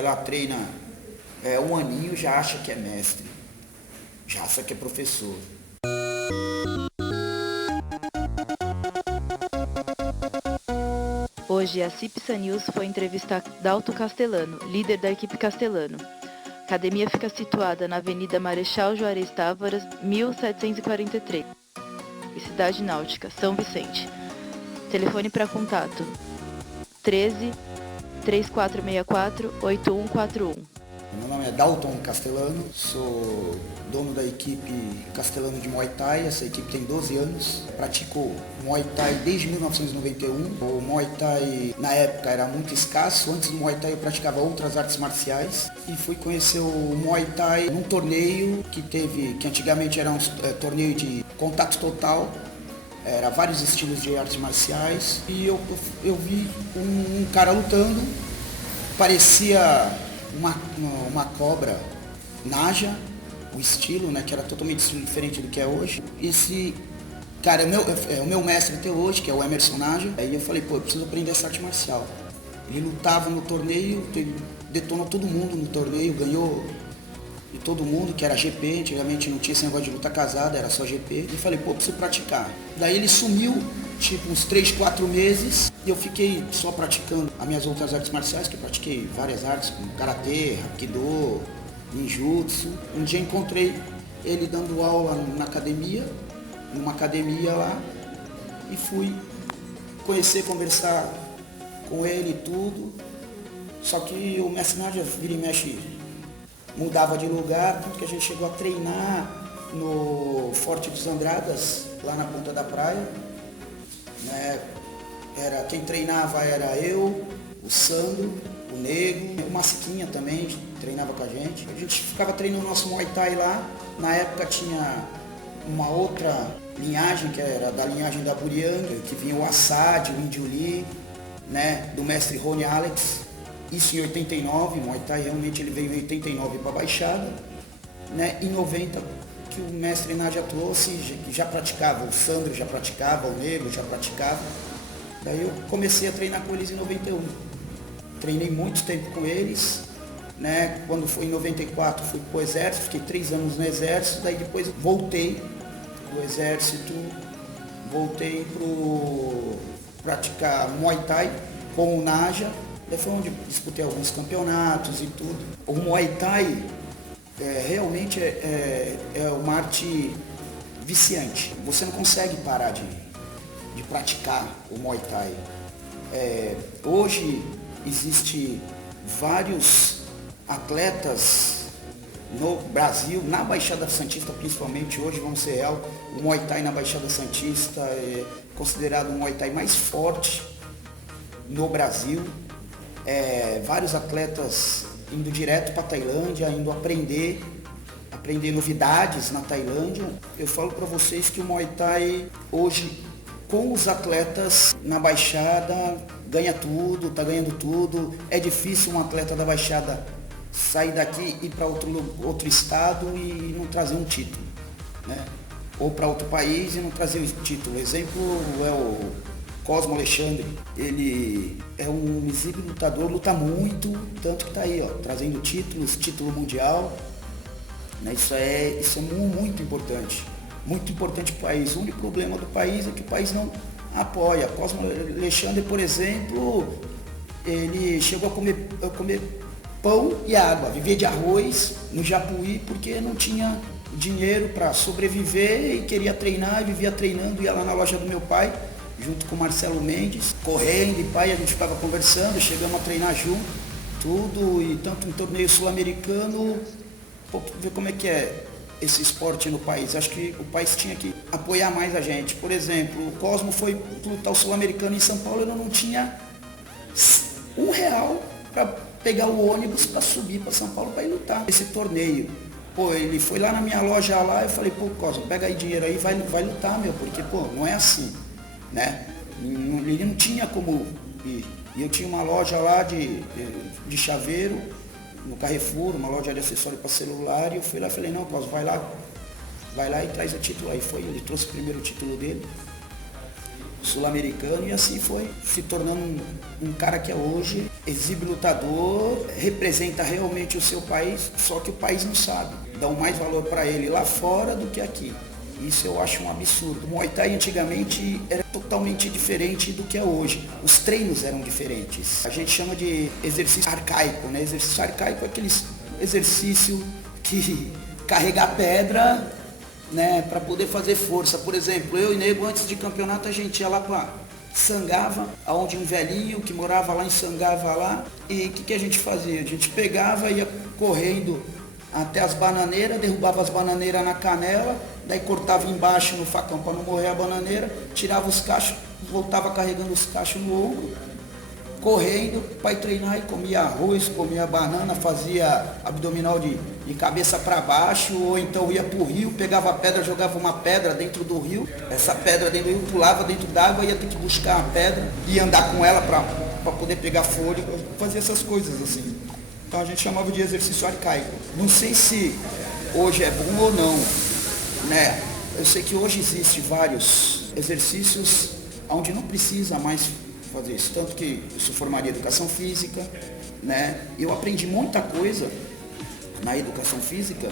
vai lá, treina um aninho, já acha que é mestre, já acha que é professor. Hoje, a CIPSA News foi entrevistar Dalton Castellano, líder da equipe Castellano. A academia fica situada na Avenida Marechal Juarez Távaras, 1743, Cidade Náutica, São Vicente. Telefone para contato 13 3464 8141. Meu nome é Dalton Castellano, sou dono da equipe Castellano de Muay Thai. Essa equipe tem 12 anos, pratico Muay Thai desde 1991. O Muay Thai na época era muito escasso, antes do Muay Thai eu praticava outras artes marciais e fui conhecer o Muay Thai num torneio que antigamente era um torneio de contato total. Era vários estilos de artes marciais e eu vi um cara lutando, parecia uma cobra naja, o estilo, né, que era totalmente diferente do que é hoje. Esse cara é o meu mestre até hoje, que é o Emerson Naja. Aí eu falei, eu preciso aprender essa arte marcial. Ele lutava no torneio, ele detonou todo mundo no torneio, ganhou de todo mundo, que era GP, antigamente não tinha esse negócio de luta casada, era só GP. E falei, preciso praticar. Daí ele sumiu, tipo uns 3, 4 meses, e eu fiquei só praticando as minhas outras artes marciais, que eu pratiquei várias artes, como Karatê, Hapkido, Ninjutsu. Um dia encontrei ele dando aula na academia, numa academia lá, e fui conhecer, conversar com ele e tudo. Só que o mestre Naja vira e mexe, mudava de lugar, tanto que a gente chegou a treinar no Forte dos Andradas, lá na ponta da praia. Né? Quem treinava era eu, o Sandro, o Nego, o Masquinha também treinava com a gente. A gente ficava treinando nosso Muay Thai lá. Na época tinha uma outra linhagem, que era da linhagem da Burianga, que vinha o Assad, o Indio Lee, né? Do mestre Rony Alex. Isso em 89, o Muay Thai realmente ele veio em 89 para a Baixada, né? Em 90 que o mestre Naja trouxe, que já praticava, o Sandro já praticava, o Negro já praticava. Daí eu comecei a treinar com eles em 91. Treinei muito tempo com eles, né? Quando foi em 94 fui pro exército, fiquei 3 anos no exército, daí depois voltei pro exército, voltei pro praticar Muay Thai com o Naja. Daí foi onde disputei alguns campeonatos e tudo. O Muay Thai realmente é uma arte viciante. Você não consegue parar de praticar o Muay Thai. Hoje existe vários atletas no Brasil, na Baixada Santista principalmente, hoje vamos ser real, o Muay Thai na Baixada Santista é considerado o Muay Thai mais forte no Brasil. Vários atletas indo direto para a Tailândia, indo aprender novidades na Tailândia. Eu falo para vocês que o Muay Thai hoje, com os atletas na Baixada, ganha tudo, está ganhando tudo. É difícil um atleta da Baixada sair daqui e ir para outro estado e não trazer um título, né? Ou para outro país e não trazer o título. Exemplo é o Cosmo Alexandre. Ele é um exímio lutador, luta muito, tanto que está aí, trazendo título mundial. Né? Isso é muito importante para o país. O único problema do país é que o país não apoia. Cosmo Alexandre, por exemplo, ele chegou a comer pão e água, vivia de arroz no Japuí porque não tinha dinheiro para sobreviver e queria treinar, e vivia treinando, ia lá na loja do meu pai, junto com o Marcelo Mendes, correndo, e pai, a gente ficava conversando, chegamos a treinar junto, tudo, e tanto em torneio sul-americano, ver como é que é esse esporte no país. Acho que o país tinha que apoiar mais a gente. Por exemplo, o Cosmo foi lutar o sul-americano em São Paulo, ele não tinha R$1 para pegar o ônibus para subir para São Paulo para ir lutar esse torneio. Ele foi lá na minha loja lá, eu falei, Cosmo, pega aí dinheiro aí, vai lutar, meu, porque, não é assim, né? Ele não tinha como ir. E eu tinha uma loja lá de chaveiro, no Carrefour, uma loja de acessório para celular, e eu fui lá e falei, não, Cosmo, vai lá e traz o título. Aí foi, ele trouxe o primeiro título dele. sul-americano, e assim foi se tornando um cara que é hoje exibe lutador, representa realmente o seu país, só que o país não sabe. Dão mais valor para ele lá fora do que aqui. Isso eu acho um absurdo. O Muay Thai antigamente era totalmente diferente do que é hoje. Os treinos eram diferentes. A gente chama de exercício arcaico, né? Exercício arcaico é aquele exercício que carregar pedra, né, para poder fazer força. Por exemplo, eu e Nego, antes de campeonato, a gente ia lá para Sangava, onde um velhinho que morava lá em Sangava lá, e o que a gente fazia? A gente pegava, ia correndo até as bananeiras, derrubava as bananeiras na canela, daí cortava embaixo no facão para não morrer a bananeira, tirava os cachos, voltava carregando os cachos no ombro, correndo para ir treinar, e comia arroz, comia banana, fazia abdominal de cabeça para baixo, ou então ia para o rio, pegava a pedra, jogava uma pedra dentro do rio, essa pedra dentro do rio pulava dentro d'água, ia ter que buscar a pedra e andar com ela para poder pegar fôlego, fazia essas coisas assim. Então a gente chamava de exercício arcaico. Não sei se hoje é bom ou não, né? Eu sei que hoje existem vários exercícios onde não precisa mais fazer isso, tanto que eu sou formado em educação física, né? Eu aprendi muita coisa na educação física,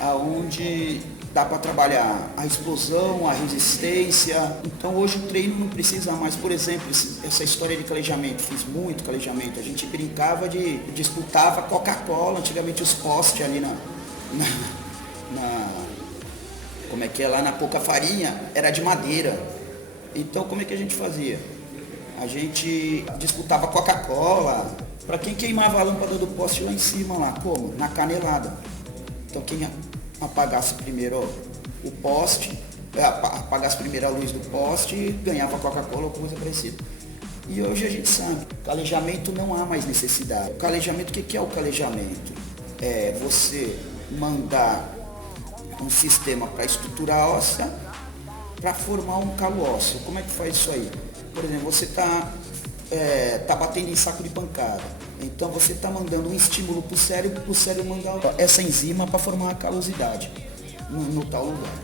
aonde dá para trabalhar a explosão, a resistência. Então hoje o treino não precisa mais, por exemplo, essa história de calejamento, fiz muito calejamento, a gente brincava disputava Coca-Cola, antigamente os postes ali como é que é, lá na Pouca Farinha, era de madeira. Então como é que a gente fazia? A gente disputava Coca-Cola, para quem queimava a lâmpada do poste lá em cima, lá, como? Na canelada. Então quem apagasse primeiro o poste, apagasse primeiro a luz do poste, ganhava Coca-Cola ou coisa parecida. E hoje a gente sabe, calejamento não há mais necessidade. O calejamento, o que é o calejamento? É você mandar um sistema para estrutura óssea para formar um calo ósseo. Como é que faz isso aí? Por exemplo, você está batendo em saco de pancada. Então você está mandando um estímulo para o cérebro mandar essa enzima para formar a calosidade no tal lugar.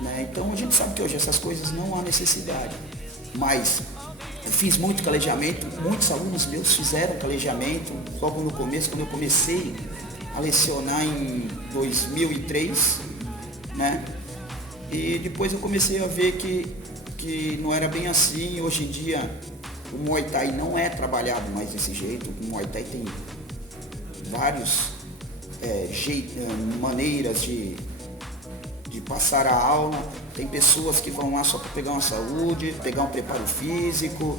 Né? Então a gente sabe que hoje essas coisas não há necessidade. Mas eu fiz muito calejamento, muitos alunos meus fizeram calejamento logo no começo, quando eu comecei a lecionar em 2003, né? E depois eu comecei a ver que não era bem assim. Hoje em dia o Muay Thai não é trabalhado mais desse jeito. O Muay Thai tem vários maneiras de passar a aula. Tem pessoas que vão lá só para pegar uma saúde, pegar um preparo físico,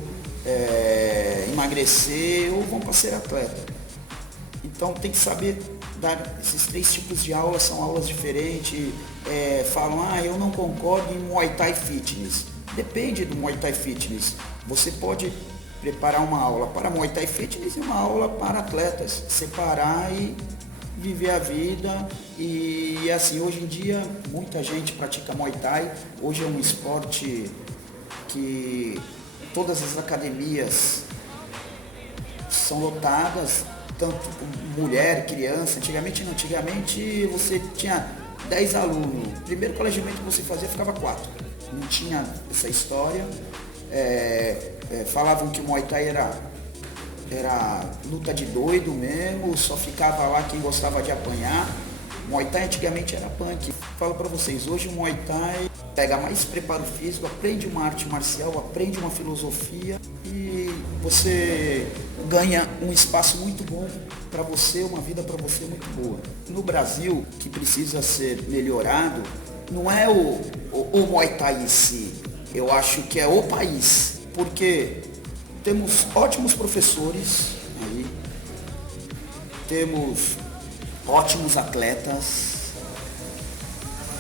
emagrecer, ou vão para ser atleta. Então tem que saber dar esses 3 tipos de aulas, são aulas diferentes. Falam, eu não concordo em Muay Thai Fitness. Depende do Muay Thai Fitness. Você pode preparar uma aula para Muay Thai Fitness e uma aula para atletas. Separar e viver a vida. E assim, hoje em dia, muita gente pratica Muay Thai. Hoje é um esporte que todas as academias são lotadas, tanto mulher, criança. Antigamente não, antigamente você tinha 10 alunos. O primeiro colegiamento que você fazia ficava 4. Não tinha essa história. Falavam que o Muay Thai era luta de doido mesmo, só ficava lá quem gostava de apanhar. O Muay Thai antigamente era punk. Falo pra vocês, hoje o Muay Thai pega mais preparo físico, aprende uma arte marcial, aprende uma filosofia e você ganha um espaço muito bom para você, uma vida para você muito boa. No Brasil, que precisa ser melhorado, não é o Muay Thai em si, eu acho que é o país, porque temos ótimos professores aí, temos ótimos atletas,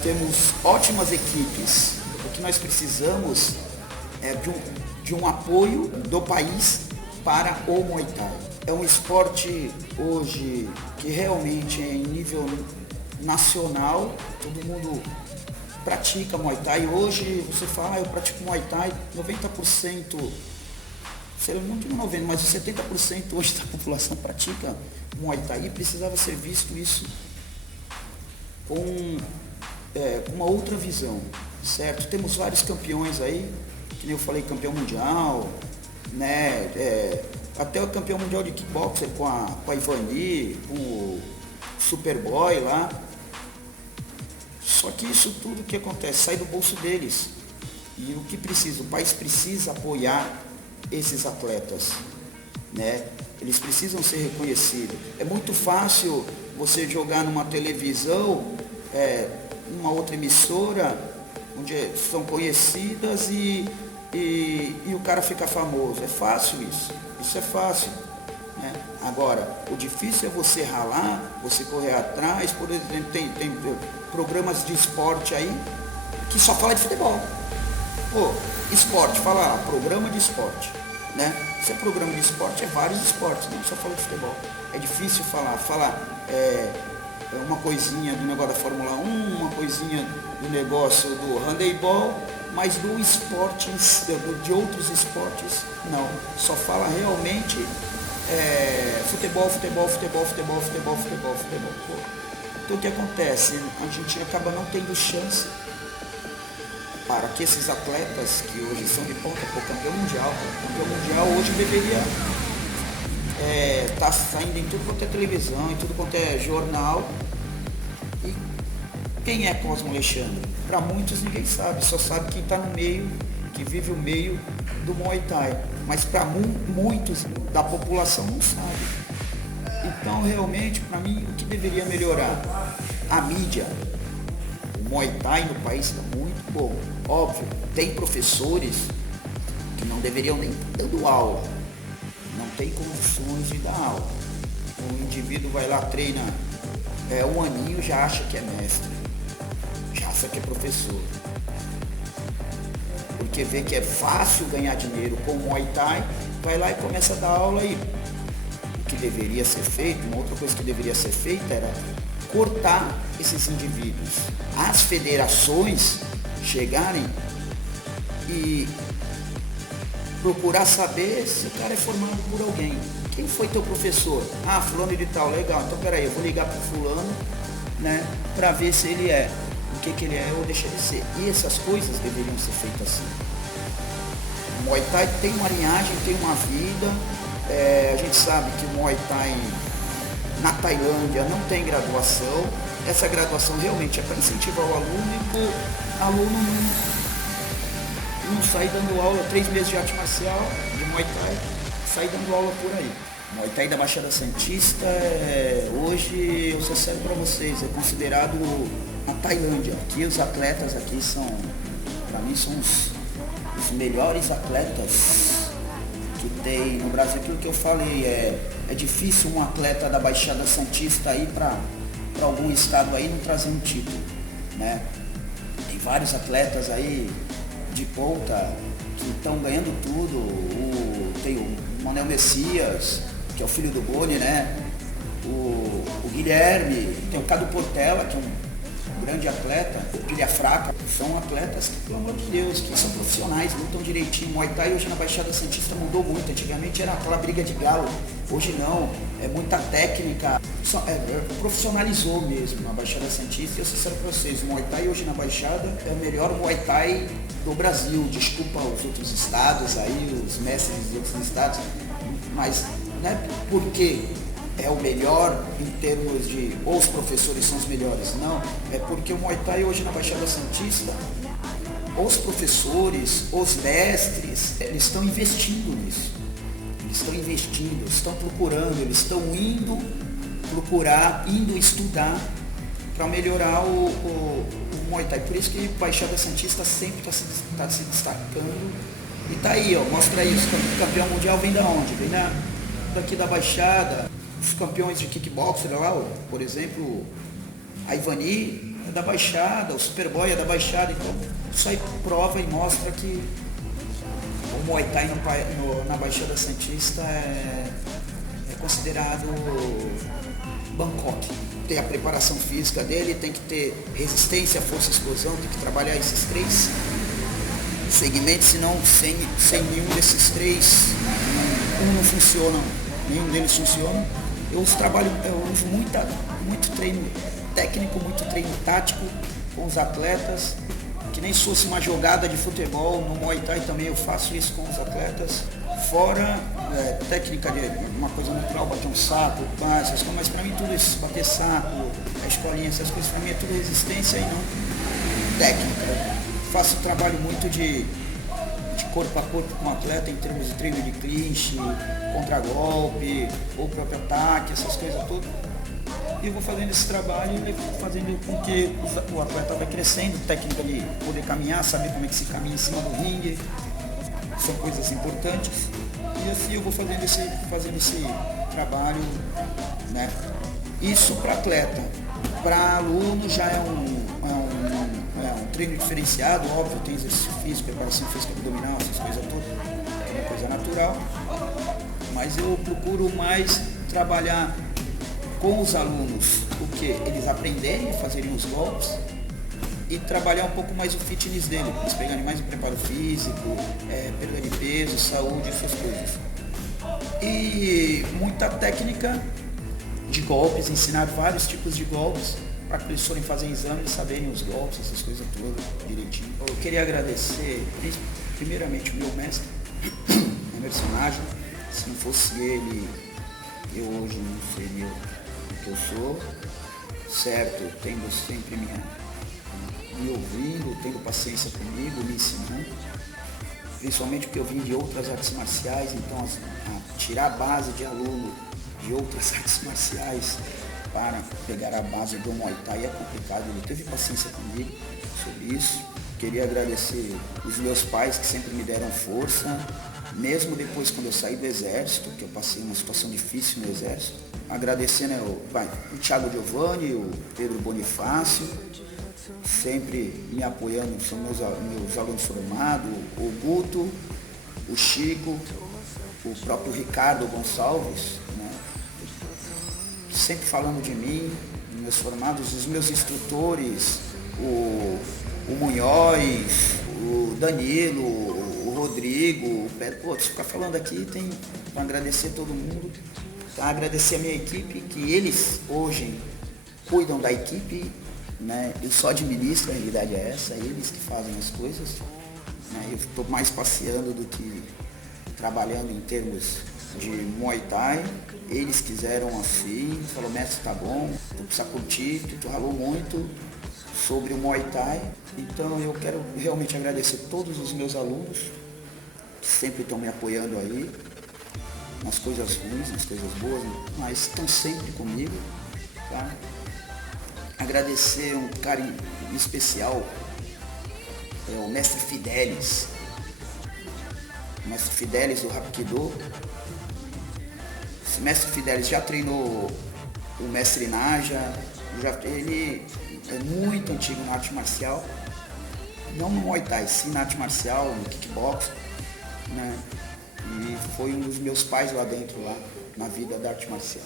temos ótimas equipes. O que nós precisamos é de um apoio do país para o Muay Thai. É um esporte hoje que realmente é em nível nacional, todo mundo pratica Muay Thai. Hoje você fala, eu pratico Muay Thai, 90%, sei lá, não digo 90%, mas 70% hoje da população pratica Muay Thai, e precisava ser visto isso com uma outra visão, certo? Temos vários campeões aí, que nem eu falei, campeão mundial, né? Até o campeão mundial de kickboxer com a Ivani, com o Superboy lá. Só que isso tudo que acontece sai do bolso deles. E o que precisa? O país precisa apoiar esses atletas, né? Eles precisam ser reconhecidos. É muito fácil você jogar numa televisão, numa outra emissora, onde são conhecidas e o cara fica famoso. É fácil isso é fácil, né? Agora, o difícil é você ralar, você correr atrás. Por exemplo, tem programas de esporte aí que só fala de futebol. Pô, esporte, fala lá, programa de esporte, né? Se é programa de esporte, é vários esportes, não só fala de futebol. É difícil falar uma coisinha do negócio da Fórmula 1, uma coisinha do negócio do handebol, mas do esporte, de outros esportes, não. Só fala realmente futebol. Pô. Então o que acontece? A gente acaba não tendo chance para que esses atletas que hoje são de ponta, campeão mundial hoje deveria estar saindo em tudo quanto é televisão, em tudo quanto é jornal. E quem é Cosmo Alexandre? Para muitos ninguém sabe, só sabe quem está no meio, que vive o meio do Muay Thai. Mas para muitos da população não sabe. Então realmente, para mim, o que deveria melhorar? A mídia. O Muay Thai no país está muito bom. Óbvio, tem professores que não deveriam nem estar dando aula. Não tem condições de dar aula. O indivíduo vai lá, treina um aninho, já acha que é mestre. Já acha que é professor. Porque vê que é fácil ganhar dinheiro com o Muay Thai, vai lá e começa a dar aula aí. O que deveria ser feito, uma outra coisa que deveria ser feita era cortar esses indivíduos. As federações chegarem e procurar saber se o cara é formado por alguém. Quem foi teu professor? Ah, fulano de tal, legal. Então peraí, eu vou ligar pro fulano, né, para ver se ele é, o que ele é ou deixa ele ser. E essas coisas deveriam ser feitas assim. O Muay Thai tem uma linhagem, tem uma vida. A gente sabe que o Muay Thai na Tailândia não tem graduação. Essa graduação realmente é para incentivar o aluno e o aluno não sair dando aula 3 meses de arte marcial, de Muay Thai, sair dando aula por aí. O Muay Thai da Baixada Santista, hoje, eu sou sério para vocês, é considerado a Tailândia. Aqui os atletas aqui são, para mim, são os melhores atletas que tem no Brasil. Aquilo que eu falei, é difícil um atleta da Baixada Santista ir para algum estado aí não trazer um título, né? Tem vários atletas aí de ponta que estão ganhando tudo. Tem o Manuel Messias, que é o filho do Boni, né? O Guilherme, tem o Cadu Portela, que é um grande atleta, o Pilha Fraca. São atletas que, pelo amor de Deus, que são profissionais, lutam direitinho. Muay Thai hoje na Baixada Santista mudou muito. Antigamente era aquela briga de galo, hoje não, é muita técnica. Profissionalizou mesmo na Baixada Santista. E eu sincero para vocês, o Muay Thai hoje na Baixada é o melhor Muay Thai do Brasil. Desculpa os outros estados aí, os mestres dos outros estados, mas não é porque é o melhor em termos de, ou os professores são os melhores, não, é porque o Muay Thai hoje na Baixada Santista, os professores, os mestres, eles estão investindo nisso, estão procurando, eles estão indo estudar para melhorar o Muay Thai. Por isso que Baixada Santista sempre está se destacando. E tá aí, ó, mostra aí, o campeão mundial vem da onde? Vem daqui da Baixada. Os campeões de kickboxer lá, por exemplo, a Ivani é da Baixada, o Superboy é da Baixada. Então isso aí prova e mostra que o Muay Thai na Baixada Santista é considerado Bangkok. Tem a preparação física dele, tem que ter resistência, força e explosão, tem que trabalhar esses 3 segmentos, senão sem nenhum desses 3, não funciona, nenhum deles funciona. Eu uso muito treino técnico, muito treino tático com os atletas, que nem se fosse uma jogada de futebol. No Muay Thai também eu faço isso com os atletas. Fora técnica de uma coisa natural, bater um saco, essas coisas, mas para mim tudo isso, bater saco, a escolinha, essas coisas, para mim é tudo resistência e não técnica. Faço um trabalho muito de corpo a corpo com o atleta em termos de treino de clinch, contragolpe, ou próprio ataque, essas coisas todas. E eu vou fazendo esse trabalho e fazendo com que o atleta vai crescendo, técnica de poder caminhar, saber como é que se caminha em cima do ringue, são coisas importantes. E assim eu vou fazendo esse trabalho, né? Isso para atleta. Para aluno já é um treino diferenciado, óbvio, tem exercício físico, preparação física abdominal, essas coisas todas, é uma coisa natural. Mas eu procuro mais trabalhar com os alunos o que? Eles aprenderem a fazerem os golpes e trabalhar um pouco mais o fitness dele, eles pegarem mais o preparo físico, perda de peso, saúde, essas coisas. E muita técnica de golpes, ensinar vários tipos de golpes, para que eles forem fazer exames, saberem os golpes, essas coisas todas direitinho. Eu queria agradecer primeiramente o meu mestre, Emerson Nájio. Se não fosse ele, eu hoje não seria o que eu sou, certo? Tendo sempre me ouvindo, tendo paciência comigo, me ensinando, principalmente porque eu vim de outras artes marciais, então tirar a base de aluno de outras artes marciais para pegar a base do Muay Thai é complicado. Ele teve paciência comigo sobre isso. Queria agradecer os meus pais que sempre me deram força, mesmo depois quando eu saí do exército, que eu passei uma situação difícil no exército. Agradecer, né, o Thiago Giovanni, o Pedro Bonifácio, sempre me apoiando, são meus alunos formados, o Guto, o Chico, o próprio Ricardo Gonçalves, né, sempre falando de mim, meus formados, os meus instrutores, o Munhoz, o Danilo, o Rodrigo, o Pedro. Pô, se ficar falando aqui, tem para agradecer todo mundo, tá? Agradecer a minha equipe, que eles hoje cuidam da equipe, né? Eu só administro, a realidade é essa, eles que fazem as coisas, né? Eu estou mais passeando do que trabalhando em termos de Muay Thai. Eles quiseram assim, falou, mestre, tá bom, tu precisa curtir, tu ralou muito sobre o Muay Thai. Então eu quero realmente agradecer todos os meus alunos que sempre estão me apoiando aí, nas coisas ruins, nas coisas boas, mas estão sempre comigo, tá? Agradecer um cara especial, o mestre Fidelis. O mestre Fidelis do Hapkido. Esse mestre Fidelis já treinou o mestre Naja, ele é muito antigo na arte marcial, não no Muay Thai, sim na arte marcial, no kickbox, né? E foi um dos meus pais lá dentro, lá, na vida da arte marcial.